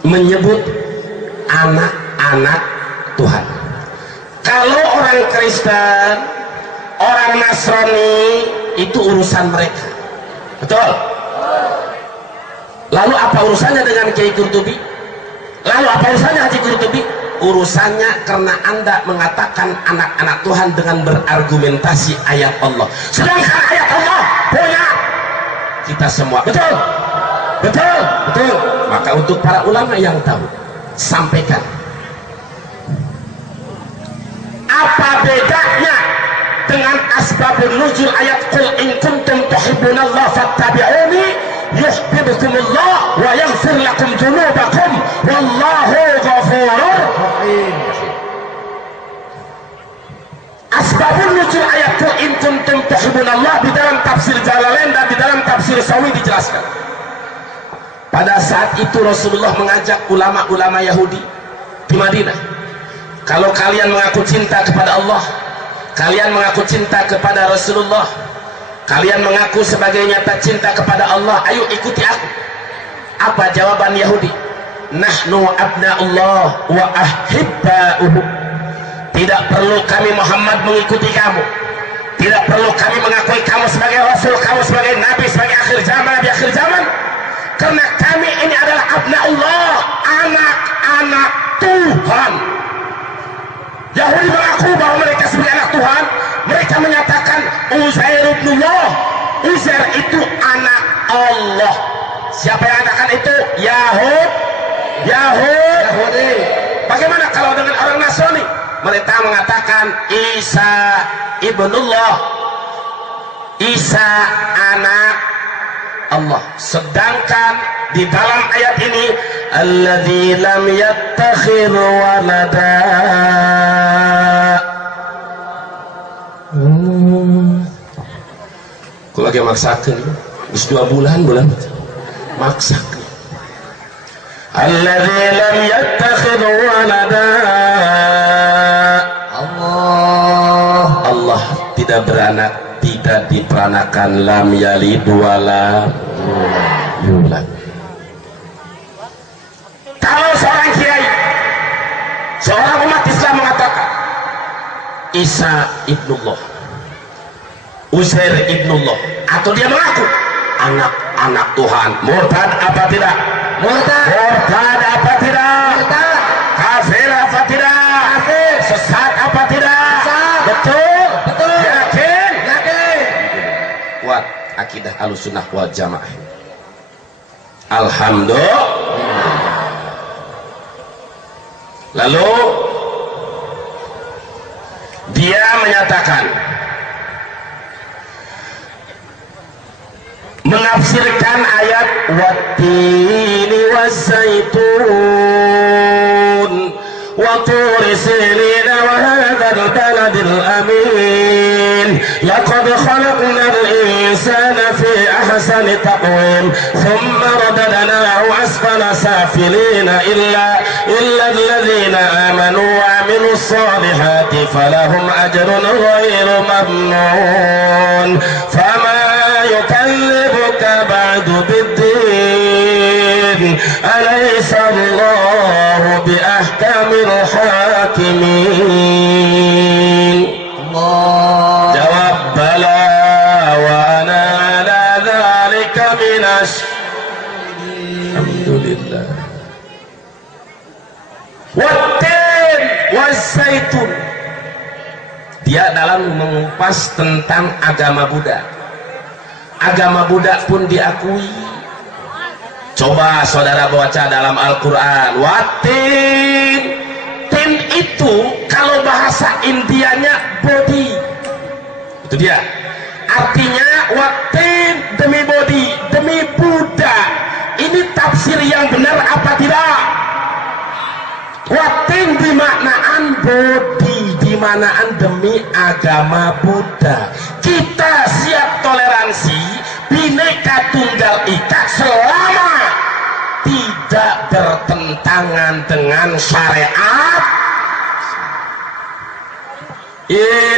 Menyebut anak-anak Tuhan. Kalau orang Kristen, orang Nasrani, itu urusan mereka. Betul? Lalu apa urusannya dengan Kiai Qurtubi? Lalu apa urusannya Haji Qurtubi? Urusannya karena Anda mengatakan anak-anak Tuhan dengan berargumentasi ayat Allah. Sedangkan ayat Allah punya kita semua. Betul? Betul? Betul. Maka untuk para ulama yang tahu, sampaikan. Apa bedanya dengan asbabun nuzul ayat qul in kuntum tuhibbunallaha fattabi'uni yuhibbukumullah wa yaghfir lakum dzunubakum wallahu ghafurur rahim. Asbabun nuzul ayat qul in kuntum tuhibbunallah di dalam tafsir Jalalain dan di dalam tafsir Sawi dijelaskan. Pada saat itu Rasulullah mengajak ulama-ulama Yahudi di Madinah, kalau kalian mengaku cinta kepada Allah, kalian mengaku cinta kepada Rasulullah, kalian mengaku sebagai nyata cinta kepada Allah, ayo ikuti aku. Apa jawaban Yahudi? Nahnu abna'ullah wa ahibba'uhu. Tidak perlu kami Muhammad mengikuti kamu, tidak perlu kami mengakui kamu sebagai Rasul, kamu sebagai Nabi, sebagai akhir zaman, Nabi akhir zaman, karena kami ini adalah abna'ullah, anak-anak Tuhan. Yahudi mengaku bahwa mereka sebagai anak Tuhan. Mereka menyatakan Uzair ibnullah, Uzair itu anak Allah. Siapa yang katakan itu? Yahudi. Bagaimana kalau dengan orang Nasrani? Mereka mengatakan Isa ibnullah, Isa anak Allah. Sedangkan di dalam ayat ini alladzi lam yattakhidh walada. Kok lagi maksakan? Bis 2 bulan maksakan. alladzi lam yattakhidh walada. Allah tidak beranak, tidak diperanakan, lam yalid wala yulad. Kalau seorang kiai, seorang umat Islam mengatakan Isa ibnullah, Uzair ibnullah, atau dia mengaku anak Tuhan, murtad apa tidak? Murtad apa tidak? Murtad. Kafir apa tidak? Kafir. Sesat apa tidak? Sesat. Betul. Yakin. Kuat akidah Ahlussunnah wal Jamaah. Alhamdulillah. Lalu dia menyatakan, menafsirkan ayat wattini waszaitun wa turi sinin wa hadzal baladil amin laqad khalaqnal insana fi ahsani taqwim thumma radadnahu asfala safilina illa alladhina amanu wa amilus salihati falahum ajrun ghairu mamnun fama yukallibuka ba'du biddin alaysa Allahu bi ahkamil hakimin. Jawab bala wa ana ala dzalika minas. Alhamdulillah. Wattin waszaitun, dia dalam mengupas tentang agama Buddha. Agama Buddha pun diakui. Coba saudara baca dalam Al-Quran, watin. Tin itu kalau bahasa Indianya body, itu dia artinya watin, demi body, demi Buddha. Ini tafsir yang benar apa tidak? Watin dimaknaan body, dimaknaan demi agama Buddha. Kita siap toleransi Bhinneka Tunggal Ika selama tidak bertentangan dengan syariat.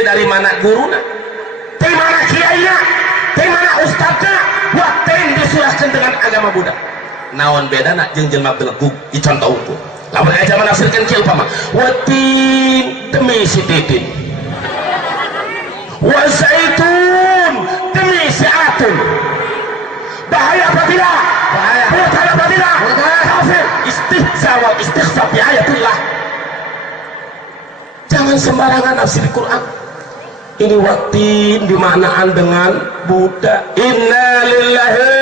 Dari mana gurunya? Dari mana kiainya? Dari mana ustadznya? Watin disurahkan dengan agama Buddha. Naon beda nak jeung jelema belegug dicontoh ukur. Lamun aja menafsirkan kieu upama watin demi si titin, wazaitun demi si atun. Bahaya apa tidak? Bahaya. Murtad apa tidak? Murtad. Kafir. Istihza wal istighfar bi ayatillah. Jangan sembarangan nafsir Quran. Ini watin dimaknaan dengan Buddha. Inna lillahi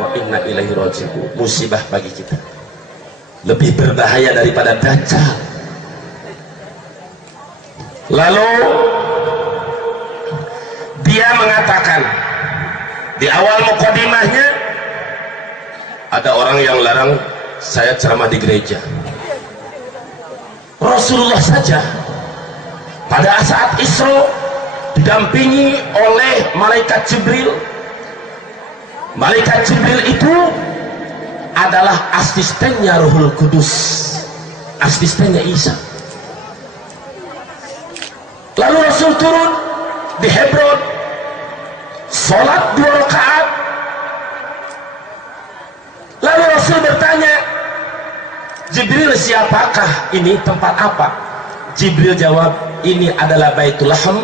wa inna ilaihi raji'un. Musibah bagi kita. Lebih berbahaya daripada Dajjal. Lalu dia mengatakan di awal mukadimahnya, ada orang yang larang saya ceramah di gereja. Rasulullah saja pada saat Isra didampingi oleh malaikat Jibril. Malaikat Jibril itu adalah asistennya Ruhul Kudus, asistennya Isa. Lalu Rasul turun di Hebron, sholat 2 rakaat. Lalu Rasul bertanya, Jibril, siapakah ini, tempat apa? Jibril jawab, ini adalah Baitul Lahm,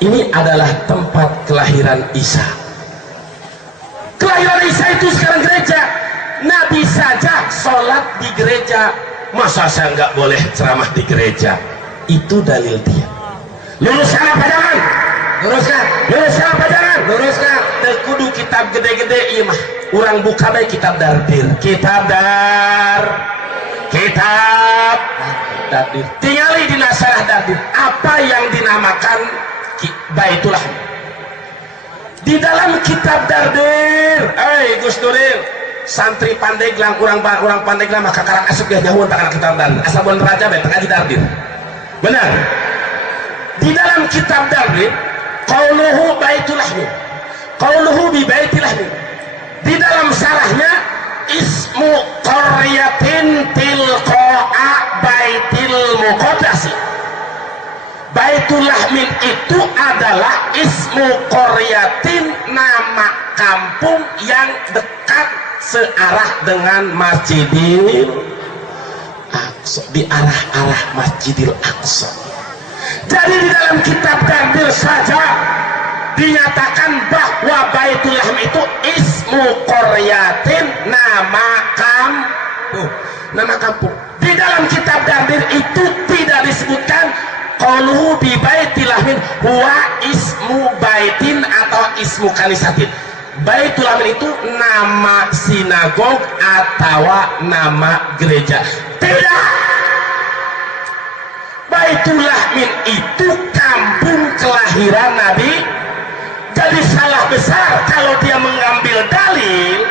ini adalah tempat kelahiran Isa. Kelahiran Isa itu sekarang gereja. Nabi saja sholat di gereja, masa saya nggak boleh ceramah di gereja? Itu dalil dia. Luruskan apa jangan? Luruskan. Luruskan apa jangan? Luruskan. Kudu kitab gede-gede iya mah. Urang buka baik kitab dardir. Kitab dardir. Tingali di nasalah dardir. Apa yang dinamakan Baitul Lahm? Di dalam kitab dardir. Gus Nuril, santri Pandeglang, orang Pandeglang maka karang asup ya jauh tak kitab dardir. Asal bon raja bae tengah di dardir. Benar. Di dalam kitab dardir, qauluhu Baitul Lahm, qauluhu bi Baitil Lahm. Di dalam syarahnya ismu qaryatin tilqa'a baitil muqaddasi. Baitul Lahmin itu adalah ismu qaryatin, nama kampung yang dekat searah dengan Masjidil Aqsa, di arah-arah Masjidil Aqsa. Jadi di dalam kitab Dardir saja dinyatakan bahwa Baitul Lahm itu ismu qaryatin, nama kampung. Di dalam kitab Dardir itu tidak disebutkan qalu bi Baitul Lahmin huwa ismu baitin atau ismu kanisatin. Baitul Lahmin itu nama sinagog atau nama gereja. Tidak. Baitul Lahmin itu kampung kelahiran Nabi. Jadi salah besar kalau dia mengambil dalil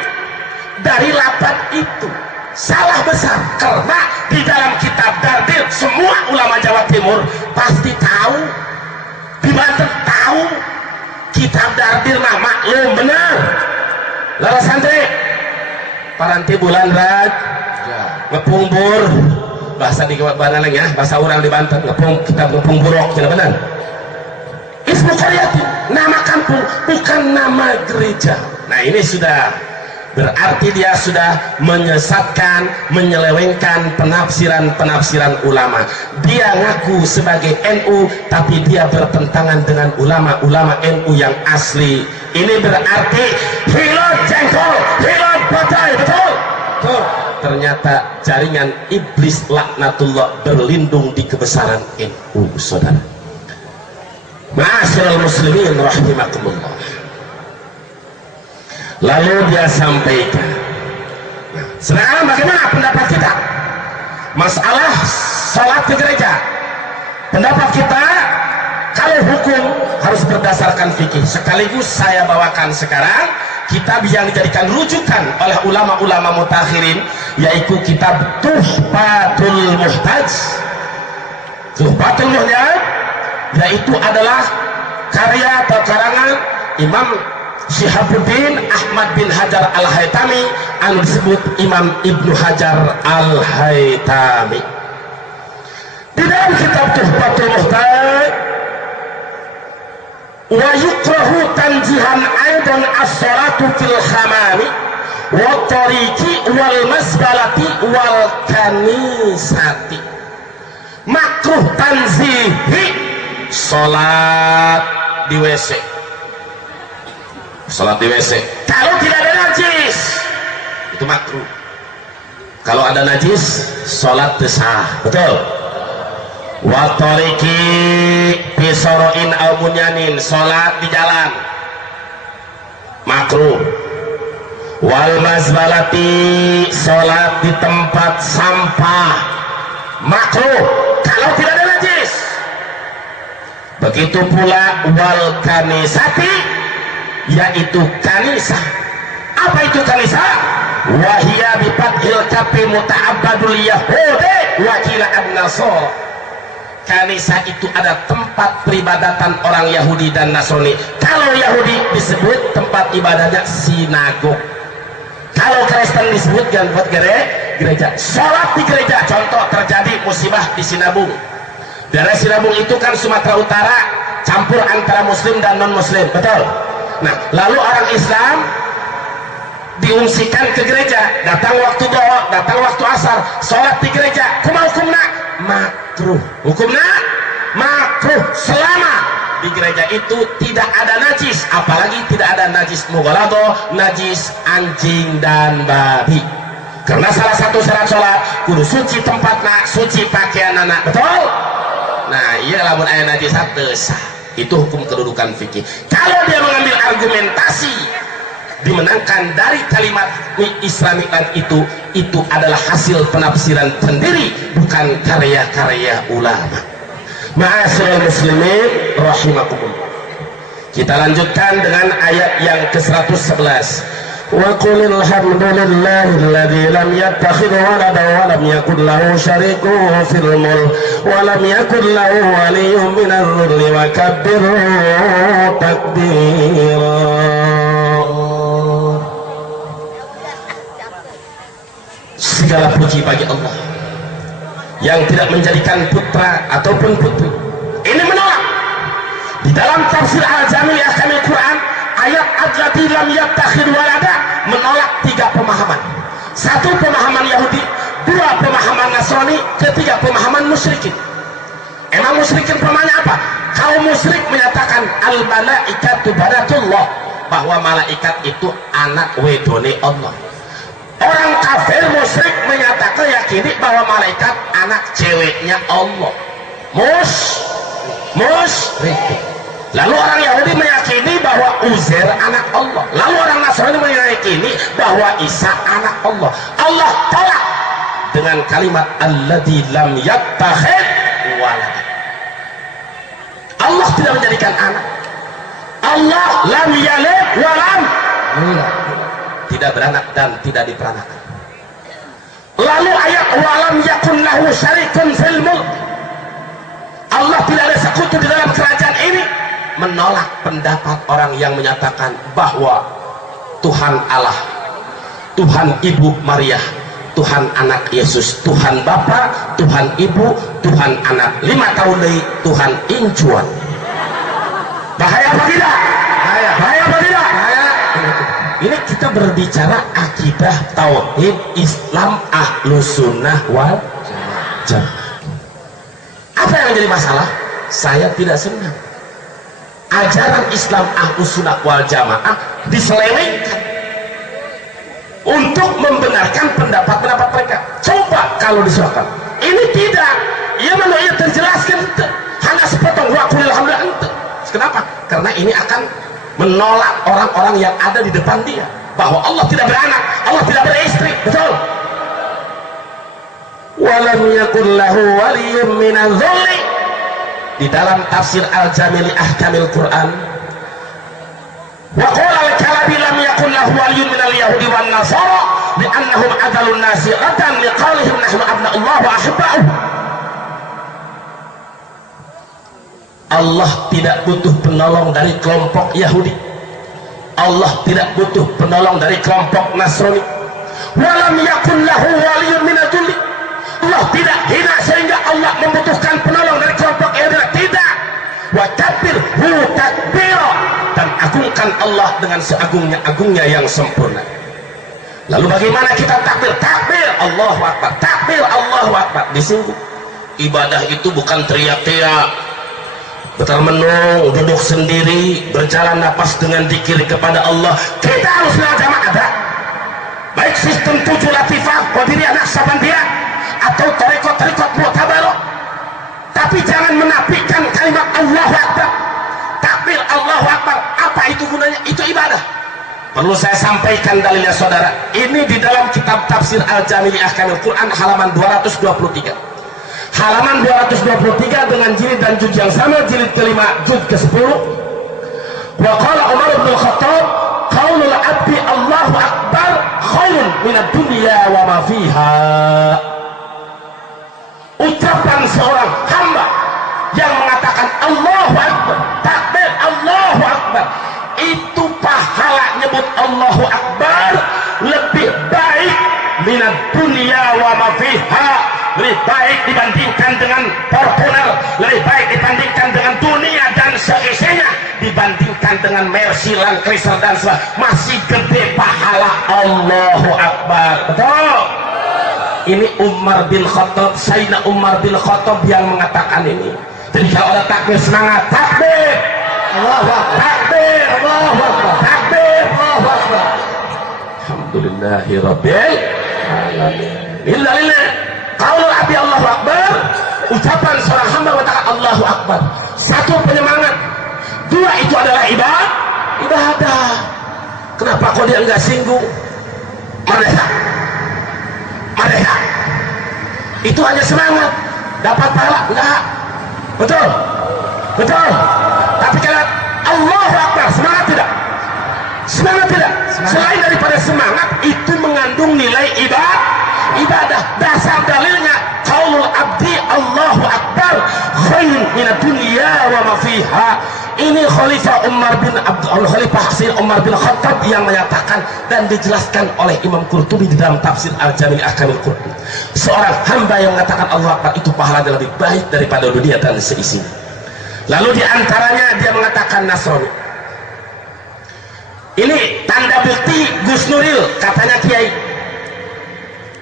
dari lafaz itu. Salah besar karena di dalam kitab Dardir semua ulama Jawa Timur pasti tahu, di Banten tahu kitab Dardir mah maklum benar. Lalu santri paranti bulan rad ngepungbur bahasa di Banten ya, bahasa orang di Banten kitab ngepung buruk benar. Ismu qaryatin, nama kampung bukan nama gereja. Nah ini sudah berarti dia sudah menyesatkan, menyelewengkan penafsiran ulama. Dia ngaku sebagai NU tapi dia bertentangan dengan ulama-ulama NU yang asli. Ini berarti hilot jengkol, hilot badai, betul? Betul. Ternyata jaringan iblis laknatullah berlindung di kebesaran NU, saudara. Ma'asyiral muslimin rahimakumullah. Lalu dia sampaikan, sekarang bagaimana pendapat kita masalah sholat di gereja? Pendapat kita kalau hukum harus berdasarkan fikih. Sekaligus saya bawakan sekarang kitab yang dijadikan rujukan oleh ulama-ulama mutakhirin, yaitu kitab Tuhfatul Muhtaj. Tuhfatul Muhtaj yaitu adalah karya atau karangan Imam Syihabuddin Ahmad bin Hajar Al-Haytami yang disebut Imam Ibnu Hajar Al-Haytami. Di dalam kitab Tuhfatul Muhtaj, wa yukrahu tanjihan aidan as-salatu fil hamami wa tariqi wal masbalati wal kanisati. Makruh tanzihi salat di WC. Salat di WC kalau tidak ada najis itu makruh. Kalau ada najis salat sah, betul. Wa tariqi bisoroin au bunyanin, salat di jalan makruh. Wal mazbalati, salat di tempat sampah makruh kalau tidak ada najis. Begitu pula wal kanisati, yaitu kanisah. Apa itu kanisah? Wahia bifathil kafi muta'abbadul yahudi wa qila an-nasara. Kanisah itu ada tempat peribadatan orang Yahudi dan Nasrani. Kalau Yahudi disebut tempat ibadahnya sinagog. Kalau Kristen disebutkan buat gereja. Sholat di gereja, contoh terjadi musibah di Sinabung. Daerah Sinabung itu kan Sumatera Utara, campur antara Muslim dan non Muslim, betul? Nah, lalu orang Islam diungsikan ke gereja, datang waktu doa, datang waktu asar, sholat di gereja, kumaha hukumna? Makruh. Hukumna makruh selama di gereja itu tidak ada najis, apalagi tidak ada najis mughaladzah, najis anjing dan babi. Karena salah satu syarat sholat kudu suci tempatna, suci pakaian anak, betul? Nah, iya lamun aya najis sah. Itu hukum kedudukan fikih. Kalau dia mengambil argumentasi dimenangkan dari kalimat Islamikan itu adalah hasil penafsiran sendiri, bukan karya-karya ulama. Ma'asyiral muslimin rahimakumullah. Kita lanjutkan dengan ayat yang ke-111. Wa qulil hamdulillahilladzi lam yattakhidh waladan wa lam yakul lahu syarikun fil mulk wa lam yakul lahu waliyyun minadh dhulli wa kabbirhu takbira. suci bagi Allah, yang tidak menjadikan putra ataupun putri. Ini menolak. Di dalam tafsir Al-Jami' li Ahkamil Quran, ayat allati lam yattakhid walada menolak 3 pemahaman. 1 pemahaman Yahudi, 2 pemahaman Nasrani, 3 pemahaman musyrikin. Emang musyrikin pemahamannya apa? Kaum musyrik menyatakan al-malaikatu banatullah, bahwa malaikat itu anak wedone Allah. Orang kafir musyrik menyatakan, yakini bahwa malaikat anak ceweknya Allah. Musyrik. Lalu orang Yahudi meyakini bahwa Uzair anak Allah. Lalu orang Nasrani meyakini bahwa Isa anak Allah. Allah tolak dengan kalimat alladzi lam yattakhid walad. Allah tidak menjadikan anak. Allah lam yalid wa lam tidak beranak dan tidak diperanakan. Lalu ayat walam yakun lahu syarikun fil mulk, Allah tidak ada sekutu di dalam kerajaan ini, menolak pendapat orang yang menyatakan bahwa Tuhan Allah, Tuhan Ibu Maria, Tuhan Anak Yesus, Tuhan Bapa, Tuhan Ibu, Tuhan Anak, 5 tahun lagi Tuhan Incuan. Bahaya apa tidak? Bahaya apa tidak? Bahaya. Ini kita berbicara akidah tauhid Islam Ahlus Sunnah wal Jamaah. Apa yang jadi masalah? Saya tidak senang ajaran Islam Ahlus Sunnah wal Jamaah diselewengkan untuk membenarkan pendapat-pendapat mereka. Coba kalau disuarakan, ini tidak, ia menurutnya terjelaskan hanya sepotong wakil alhamdulillah ente. Kenapa? Karena ini akan menolak orang-orang yang ada di depan dia, bahwa Allah tidak beranak, Allah tidak beristri. Betul? Walam yakun lahu waliyyun minadh dhulli. Di dalam tafsir Al-Jami' li Ahkamil Quran, wa qala al-Kalabi lam yakun lahu waliyyun minal yahudi wan nasara li'annahum adalun nasi radan liqaulihim nahnu abna'ullah wa ahibba'uh. Allah tidak butuh penolong dari kelompok Yahudi, Allah tidak butuh penolong dari kelompok Nasrani. Walam yakun lahu waliyyun minadh dhulli, Allah tidak hina sehingga Allah membutuhkan penolong dari kelompok Yahudi. Tidak. Wa kabbirhu takbira, dan agungkan Allah dengan seagung-agungnya yang sempurna. Lalu bagaimana kita takbir? Takbir Allahu Akbar, takbir Allahu Akbar. Disinggung ibadah itu bukan teriak-teriak, bermenung, duduk sendiri, berjalan napas dengan zikir kepada Allah. Kita harus belajar ada baik sistem 7 latifah, qadiriyah, naqsabandiyah atau tarekat mu'tabarah, tapi jangan menafikan kalimat Allahu Akbar. Takbir Allahu Akbar, apa itu gunanya? Itu ibadah. Perlu saya sampaikan dalilnya saudara. Ini di dalam kitab tafsir Al-Jami' li Ahkamil Quran halaman 223. Halaman 223 dengan jilid dan juz yang sama, jilid kelima juz ke-10. Wa qala Umar bin Khattab qaulul abdi Allahu Akbar khairun minad dunya wa ma fiha. Ucapan seorang hamba yang mengatakan Allahu Akbar, takbir Allahu Akbar, itu pahala nyebut Allahu Akbar lebih baik minad dunya wa ma fiha, lebih baik dibandingkan dengan Fortuner, lebih baik dibandingkan dengan dunia dan seisinya, dibandingkan dengan Mercy, Land Cruiser dan sebagainya. Masih gede pahala Allahu Akbar. Betul? Ini Umar bin Khattab, Sayyidina Umar bin Khattab yang mengatakan ini. Jadi kalau ada takbir, semangat takbir Allahu Akbar, takbir Allahu Akbar, takbir Allahu Akbar. Alhamdulillahi Rabbil Alamin. Lillah qaulul abdi Allahu Akbar, ucapan seorang hamba mengatakan Allahu Akbar. 1 penyemangat, 2 itu adalah ibadah. Kenapa kok dia enggak singgung merdeka? Merdeka itu hanya semangat, dapat pahala enggak? Betul? Betul? Tapi kalau Allahu Akbar, semangat tidak? Semangat tidak? Selain daripada semangat, itu mengandung nilai ibadah. Dasar dalilnya qaulul abdi Allahu Akbar khairun minad dunya wa ma fiha. Ini Khalifah Umar bin Khattab yang menyatakan dan dijelaskan oleh Imam Qurtubi di dalam tafsir Al-Jami' Ahkamil Qur'an. Seorang hamba yang mengatakan Allah Akbar itu pahalanya lebih baik daripada dunia dan seisinya. Lalu diantaranya dia mengatakan Nasrani. Ini tanda bukti Gus Nuril, katanya kiai.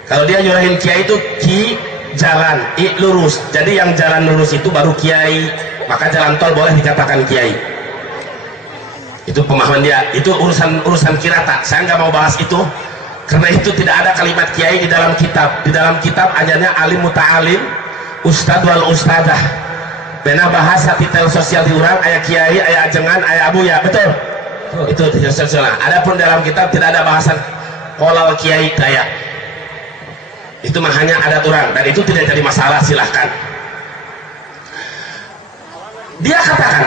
Kalau dia nyurahin kiai itu ki jalan, i lurus. Jadi yang jalan lurus itu baru kiai. Maka jalan tol boleh dikatakan kiai. Itu pemahaman dia. Itu urusan kirata. Saya nggak mau bahas itu karena itu tidak ada kalimat kiai di dalam kitab. Di dalam kitab adanya alim muta'alim, ustad wal ustadah. Bena bahasa titel sosial diurang, ayah kiai, ayah ajengan, ayah abu ya, betul. Itu titel sosial. Adapun dalam kitab tidak ada bahasan kolal kiai daya. Itu hanya ada turang dan itu tidak jadi masalah, silahkan. Dia katakan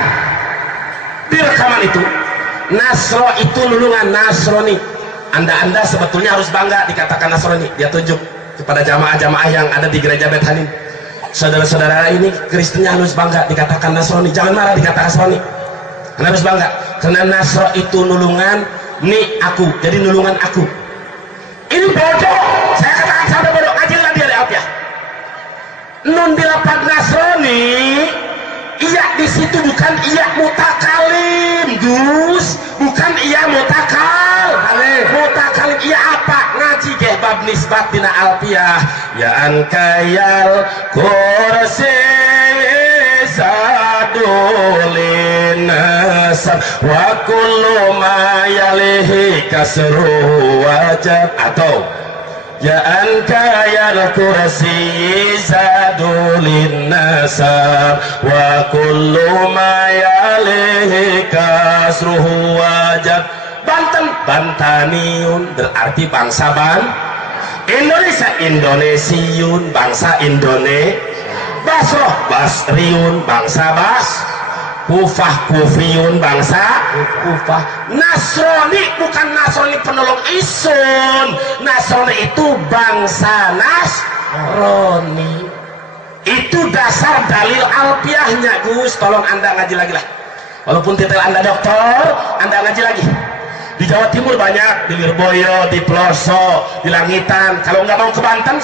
di rekaman itu Nasro itu lulungan Nasrani. Anda sebetulnya harus bangga dikatakan Nasrani. Dia tunjuk kepada jamaah-jamaah yang ada di gereja Bet Hanin. Saudara-saudara ini Kristennya harus bangga dikatakan Nasrani. Jangan marah dikatakan Nasrani. Anda harus bangga karena Nasro itu nulungan ni aku, jadi nulungan aku. Ini bodoh. Saya katakan sampai bodoh. Ajilah dia lihat ya. Nun dilapad Nasrani. Iya di situ bukan iya mutakalim, Gus. Bukan iya mutakalim iya apa? Ngaji ge bab nisbat dina alfiyah. Ya ankayal kursi sadulin nasab wa kullu ma yalihi kasru wajab. Atau ya ankayal kursi sadulin nasab wa kullu ma yalihi kasruhu wajab. Banten, Bantaniun berarti bangsa Indonesia, Indonesiun bangsa Indonesia. Basroh, Basriun bangsa Kufah, Kufiyun bangsa Kufah. Nasrani bukan Nasrani penolong isun. Nasrani itu bangsa Nasrani. Itu dasar dalil alfiahnya, Gus. Tolong Anda ngaji lagi lah. Walaupun titel Anda doktor, Anda ngaji lagi. Di Jawa Timur banyak, di Lirboyo, di Pelosok, di Langitan. Kalau nggak mau ke Banten